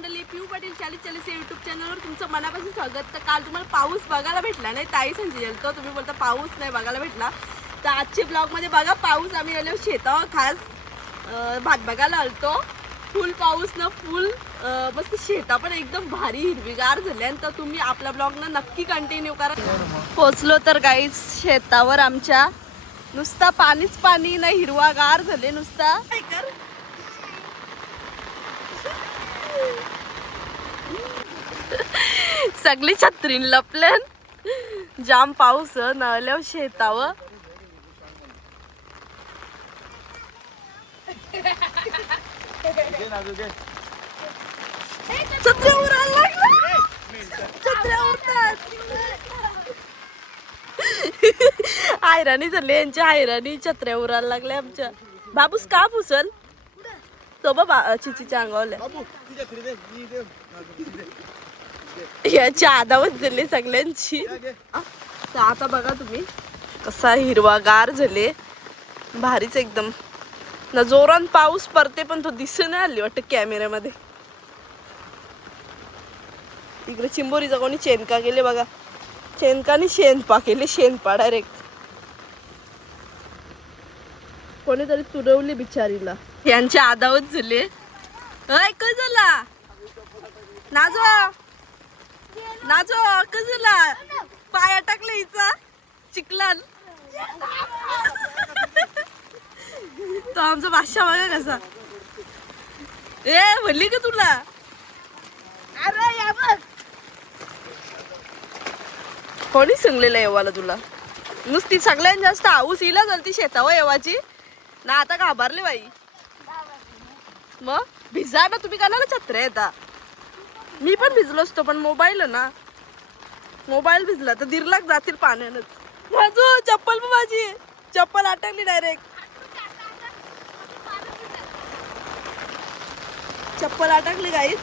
मंडळी, पिऊ पाटील 4040 या यूट्यूब चॅनलवर तुमचं मनापासून स्वागत. तर काल तुम्हाला पाऊस बघायला भेटला नाही, ताई संजय तो तुम्ही बोलता पाऊस नाही बघायला भेटला. तर आजच्या ब्लॉगमध्ये बघा पाऊस. आम्ही आलो शेतावर खास भात बघायला आलतो. फुल पाऊस ना फुल मस्त शेता पण एकदम भारी हिरवीगार झाले. तर तुम्ही आपला ब्लॉग ना नक्की कंटिन्यू करा. पोचलो तर गाईज शेतावर आमच्या नुसता पाणीच पाणी नाही, हिरवागार झाले नुसता. सगळी छत्रीन लपल्यान, जाम पाऊस नळल्यावर शेतावर. छत्र्या उरायला लागल्या, छत्र्या उरतात. हैराणी झाली यांच्या, हैराणी छत्र्या उरायला लागल्या आमच्या. बाबूस का पुसल तो बाबा चिचीच्या अंगावल्या. याची आदावत झाली सगळ्यांची. तर आता बघा तुम्ही कसा हिरवागार झाले, भारीच एकदम ना. जोरान पाऊस पडते पण तो दिसून नाही आली वाटतं कॅमेऱ्यामध्ये. इकडे चिंबोरीचा कोणी चेनका गेले बघा, चेनकाने शेणपा केले, शेणपा डायरेक्ट कोणीतरी तुरवली बिचारीला. यांच्या आदावत झाले. काय झाला नाजो, नाजो काय झाला, पाया टाकले हिचा चिखलान. तो आमचा बादशाह बघा कसा. ए म्हणली का तुला, अरे या बघ कोणी सांगलेलं येवाला तुला. नुसती सगळ्यात जास्त हाऊस हिला झालती शेतावर येवाची ना. आता घाबरले बाई. मग भिजा ना तुम्ही, कानाला छत्र्या येता. मी पण भिजलो असतो पण मोबाईल ना, मोबाईल भिजला तर दिरलाक जातील पाण्यानंच. माझं चप्पल पण, माझी चप्पल अटकली डायरेक्ट, चप्पल अटकली गाईच.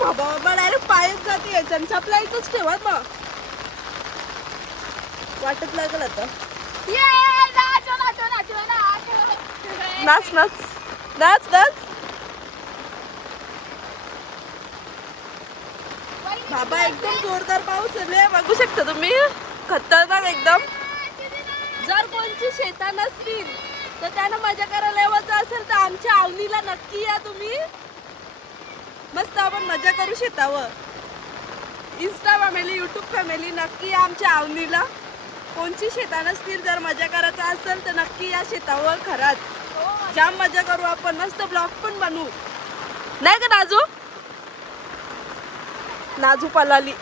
बाबा बाबा डायरेक्ट पायच जाते. चपला इथंच ठेवा मग, वाटत लागल आता. नाच नाच नाच नाच. बाबा एकदम जोरदार पाऊस आहे, बघू शकता तुम्ही, खतरनाक एकदम. जर कोणची शेता नसतील तर त्यांना मजा करायला यायचं असेल तर आमच्या आवनीला नक्की या तुम्ही. मस्त आपण मजा करू शेतावर. इंस्टा फॅमिली, यूट्यूब फॅमिली नक्की या आमच्या आवनीला. कोणची शेता नसतील, जर मजा करायचं असेल तर नक्की या शेतावर. खरंच जाम मजा करू आपण, मस्त ब्लॉग पण बनवू नाही का नाजू. नाजू पलाली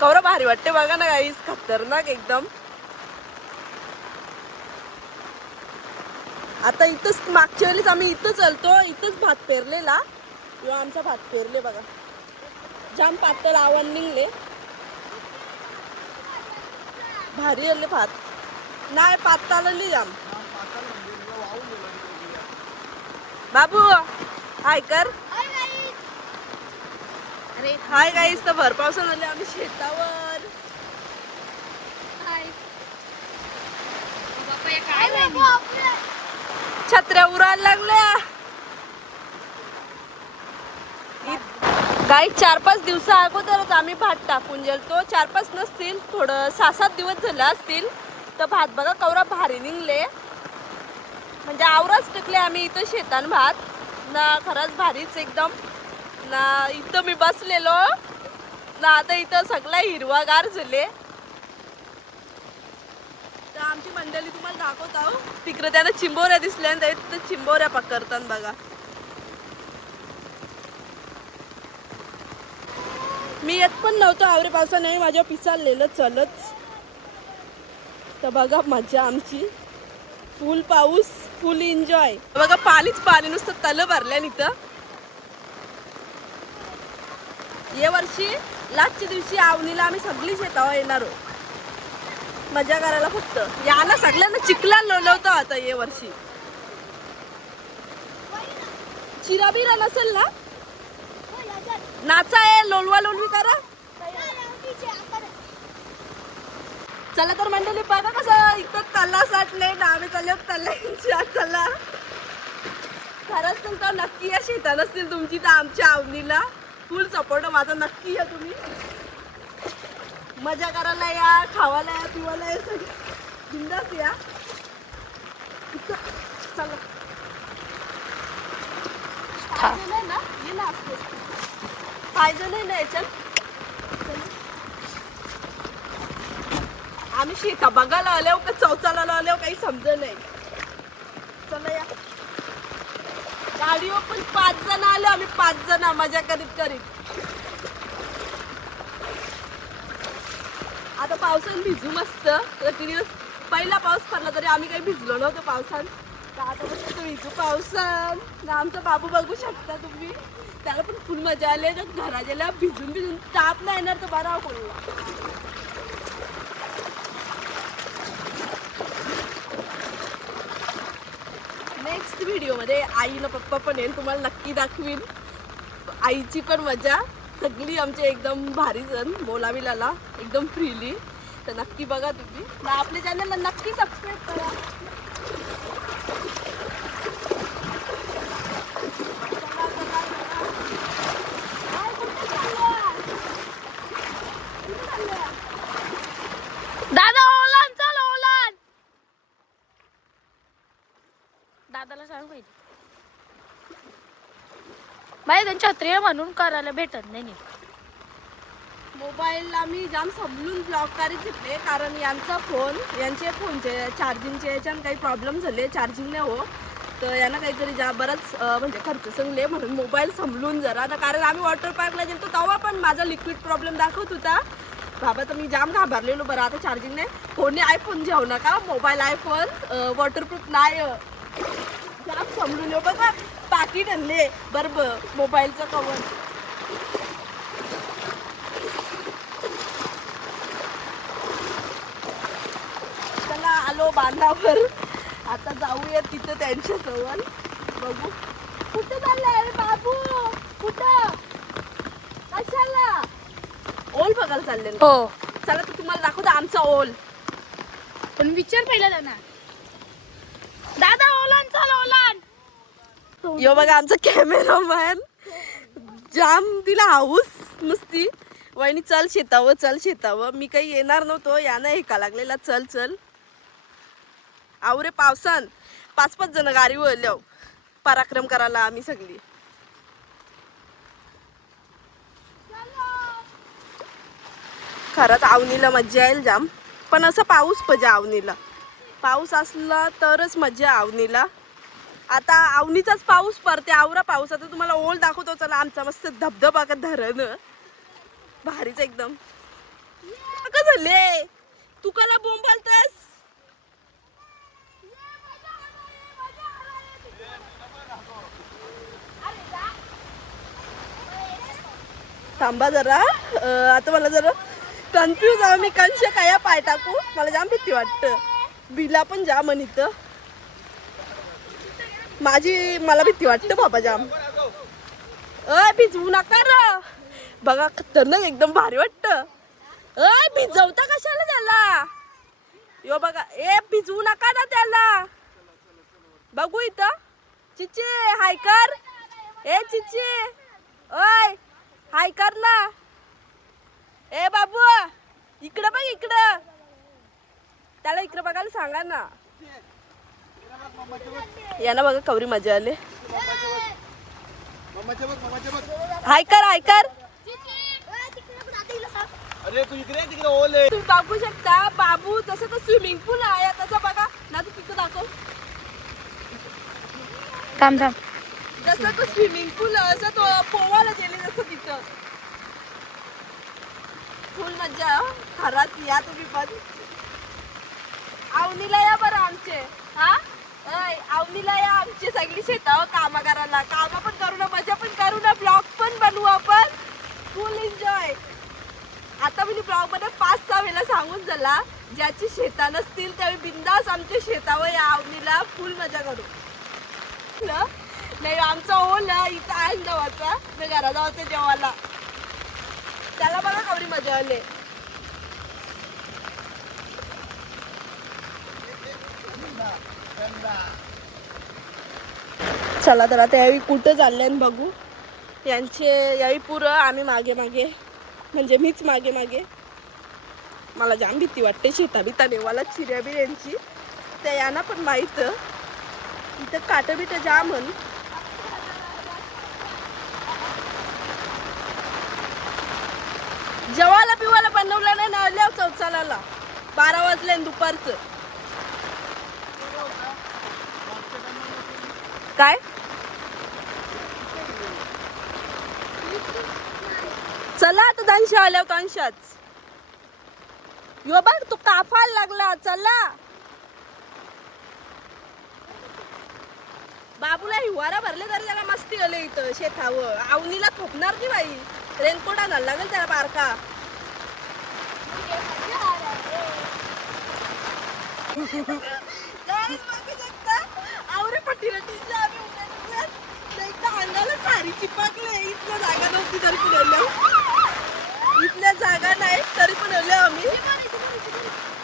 कवरा भारी वाटते बघा ना गाईस, खतरनाक एकदम. आता इथंच मागच्या वेळेस आम्ही इथं चालतो, इथंच भात पेरलेला किंवा आमचा भात पेरले बघा. जाम पातळ आव्हान निघले, भारी आले भात. नाही पातळली जाम. बाबू हाय कर. हाय गाईस, तर भर पावसानं आले आम्ही शेतावर. छत्र्या उरायला लागल्या गाई. 4-5 दिवसा अगोदरच आम्ही भात टाकून गेलतो. 4-5 नसतील, थोडं 6-7 दिवस झाले असतील. तर भात बघा कवरा भारी निघले, म्हणजे आवराच टाकले आम्ही इथं शेतान भात ना. खरंच भारीच एकदम ना. इथं मी बसलेलो ना, आता इथं सगळा हिरवागार झाले. तर आमची मंडळी तुम्हाला दाखवत आहो. तिकडे त्यांना चिंबोऱ्या दिसल्या, तिथं चिंबोऱ्या पकडतात बघा. मी येत पण नव्हतो आवरे पावसाने, माझ्या पिसाळलेलं चलच. तर बघा मजा आमची, फुल पाऊस, फुल एन्जॉय. बघा पाणीच पाणी, नुसतं तल भरल्या इथं. या वर्षी लास्टच्या दिवशी आवनीला आम्ही सगळी शेतावर येणार आहोत मजा करायला. फक्त याला सगळ्यांना चिखला लोलवतो आता या वर्षी. चिरा बिरा नसेल ना, नाचा आहे, लोलवा लोलवी करा. चला तर मंडळी बघा कसं इथं तला साठले ना. आम्ही चाललो तलांच्या. चला खरंच सांगतो नक्की या शेतात असतील तुमची तर आमच्या अवनीला फुल सपोर्ट माझा नक्की या. तुम्ही मजा करायला या, खावायला या, पिवायला या, सगळं बिंदास या. चला पाहिजे नाही ना, ये ना असते पाहिजे नाही ना याच्यात. आम्ही शेता बघायला आलो का चौचाला आलो काही समज नाही. चला या गाडीवर पण 5 जण आलो आम्ही, 5 जण मजा करीत करीत. आता पावसाने भिजू मस्त. किती दिवस पहिला पाऊस पडला तरी आम्ही काही भिजलो नव्हतो पावसान. तर आता मस्त भिजू पावसान. आमचा बाबू बघू शकता तुम्ही, त्याला पण फुल मजा आली. घरा गेल्या भिजून भिजून ताप नाही येणार तर बरा पडला. नेक्स्ट व्हिडिओमध्ये आई ना पप्पा पण येईल, तुम्हाला नक्की दाखवीन आईची पण मजा. सगळी आमचे एकदम भारी जण बोलाविलाला एकदम फ्रीली. तर नक्की बघा तुम्ही. आपल्या चॅनलला नक्की सबस्क्राईब करा. दादा ओलान, चल ओलान. दादाला सांग पाहिजे बाई त्यांच्या छत्री म्हणून करायला भेटत नाही. मोबाईल आम्ही जाम समजून ब्लॉक करीत घेतले, कारण यांचा फोन यांचे फोनचे चार्जिंगचे याच्यानं काही प्रॉब्लेम झाले, चार्जिंग नाही हो. तर यांना काहीतरी बराच म्हणजे खर्च सांगले, म्हणून मोबाईल समजून जरा. कारण आम्ही वॉटर पार्कला गेलो तेव्हा पण माझा लिक्विड प्रॉब्लेम दाखवत होता बाबा. तर मी जाम घाबरलेलो. बरं आता चार्जिंग नाही. फोनने आयफोन घेऊ नका, मोबाईल आयफोन वॉटरप्रूफ नाही. जाम समजून येऊ बघा. पाकिट आणले बरोबर मोबाईलचं कवर. चला आलो बांधावर. आता जाऊया तिथं त्यांच्या जवळ. बघू कुठं चाललंय बाबू, कुठं कशाला. ओल बघायला चालले हो. चला तर तुम्हाला दाखवतो आमचा ओल. पण विचार पहिला त्यांना. दादा ओलान, चल ओलान. यो बघा आमचा कॅमेरामॅन. जाम तिला हाऊस नुसती. वहिनी चल शेतावं, चल शेतावं. मी काही येणार नव्हतो, यानं हेका लागलेला चल चल. आवरे पावसान 5-5 जण गाडीवर आलो पराक्रम करायला आम्ही सगळी. खरंच आवनीला मज्जा येईल जाम. पण असं पाऊस पाहिजे आवनीला. पाऊस असला तरच मज्जा आवनीला. आता आवनीचाच पाऊस पडते, आवरा पाऊस. आता तुम्हाला ओल दाखवतो चला. आमचा मस्त धबधबा का धरण भारीच एकदम. का झाले तू कला बोंबालतस. थांबा जरा. आता मला जरा कन्फ्यूज आहे मी. कंश काय पाय टाकू, मला जाम भीती वाटतं. बिला पण जाम आणि इथं माझी मला भीती वाटतं बाबा जाम. भिजवू नका र. बघा खतरनाक एकदम भारी वाटतं. भिजवता कशाला त्याला. यो बघा भिजवू नका ना त्याला. बघू इथं चिचे हाय कर. चिचे ओय हाय कर ना. बाबू इकडं बघ, इकडं त्याला इकडं बघायला सांगा ना. यांना बघा कवरी मजा आले. हाय कर हाय कर. अरे तू इकडे तिकडे ओले. तुम्ही बघू शकता बाबू तसं तर स्विमिंग पूल आहे तसं बघा ना. तू तिथं दाखव. थांब थांब. जसं तो स्विमिंग पूल असं तो पोवायला गेले जसं तिथं. फुल मज्जा खराच. या तुम्ही पण आवनीला या बरं आमचे. हा आवनीला या आमची सगळी शेतावर कामं करायला. कामं पण करू ना, मजा पण करू ना, ब्लॉग पण बनवू आपण. फुल एन्जॉय. आता मी ब्लॉग मध्ये 5-6 वेळा सांगून झाला. ज्याची शेता नसतील त्यावेळी बिंदास आमच्या शेतावर या आवनीला फुल मजा करू. नाही आमचा ओल इथं आहे जवळचा घराजवळचा जेवायला. त्याला बघा कवडी मजा आले. चला तर आता यावेळी कुठं चालले बघू. यांचे यावेळी पुरं आम्ही मागे मागे, म्हणजे मीच मागे मागे. मला जाम भीती वाटते शेता बिता देवाला चिऱ्या बी यांची. त्या यांना पण माहीत इथं काटं बिटं जाम म्हण. जेवायला बिवाला बनवलं नाही ना चौचाला 12 वाजले दुपारचं. काय चला आता दानशा आल्यावर कांशाच यो बघ तू काफायला लागला. चला बाबूला हिवारा भरले तरी त्याला मस्ती आले इथं शेतावर. आवनीला थोपणार की बाई. रेनकोट आणायला लागेल त्याला बारका. आवरे पट्टीला टीचर आम्ही उन्हाळ्यात एकदा अंगाला सारी चिपकले. इथल्या जागा नव्हती तरी पण आल्या. इथल्या जागा नाही तरी पण आल्या आम्ही.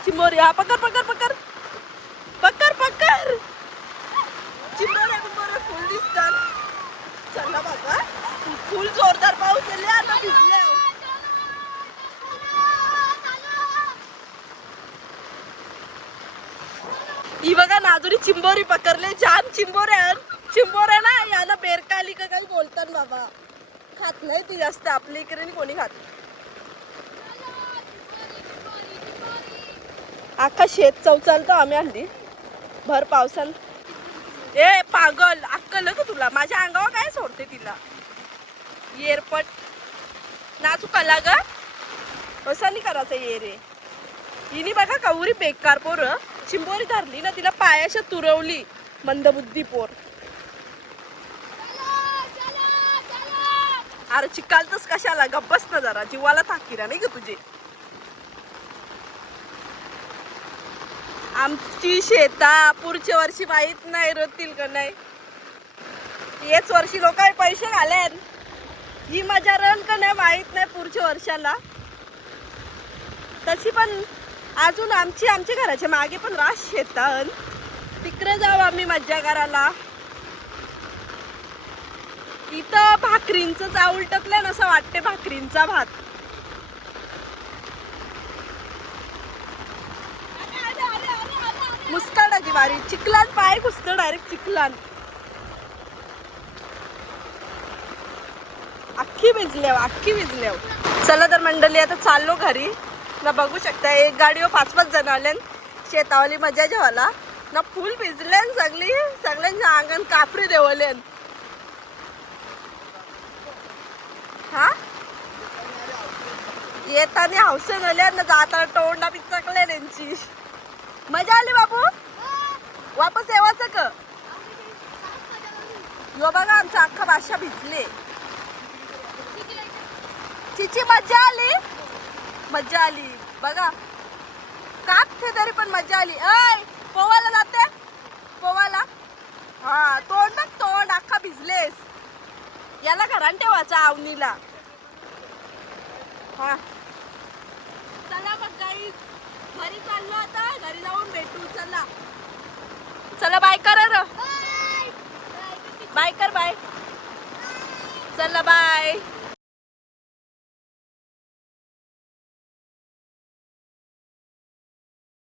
चिमोरी हा पकड पकड पकड पकड पकड. चिमोऱ्या बिमोऱ्या फुल दिसतात. चला बघा फुल जोरदार पाऊस आले आता भिजले. ही बघा नाजुरी चिंबोरी पकडले. जाम चिंबोऱ्या ना याला बेरकाली का काही बोलतात बाबा. खात नाही ती जास्त आपल्या इकडे कोणी खात. अख्खा शेत चौचालतो आम्ही हल्ली भर पावसान. ए पागल अक्कल का तुला. माझ्या अंगावर काय सोडते तिला येरपट नाचू कला ग. असं नाही करायचं ये रे. हिनी बघा कवरी बेकार पोर चिंबोरी धरली ना तिला पायाशा तुरवली. मंदबुद्धी पोर. अरे चिकालतच कशाला गप्पस ना जरा. जीवाला ताकीरा नाही ग तुझे. आमची शेता पुढच्या वर्षी माहित नाही रोतील का नाही. हेच वर्षी लोक पैसे घालेन. ही मजा रन का नाही माहित नाही पुढच्या वर्षाला. तशी पण अजून आमच्या घराच्या मागे पण रास शेतात. तिकडे जाऊ आम्ही मज्जा करायला. इथं भाकरींचं चावल टकलं असं वाटते. भाकरींचा भात. मुस्काडाची बारी. चिखलान पाय घुसतं डायरेक्ट चिखलान. अख्खी भिजल्या. चला तर मंडळी आता चाललो घरी ना. बघू शकता एक गाडीवर 5-5 जण आले. शेतावली मजा जेवायला ना. फुल भिजले सगळ्यांच्या अंगण कापरी देवले. हा येताना हौसन आल्या ना. जाताना तोंडा पिचकले त्यांची. मजा आली बाबू. वापस येवाचं का. यो बघा आमचा अख्खा भाषा भिजले. तिची मजा आली बघा. कापते तरी पण मजा आली. ऐ पोवाला जाते पोवाला. हा तोंड अख्खा भिजलेस. याला घरान ठेवायचा आवनीला. हा चला मग गाईस घरी चाललो आता. घरी जाऊन भेटू. चला.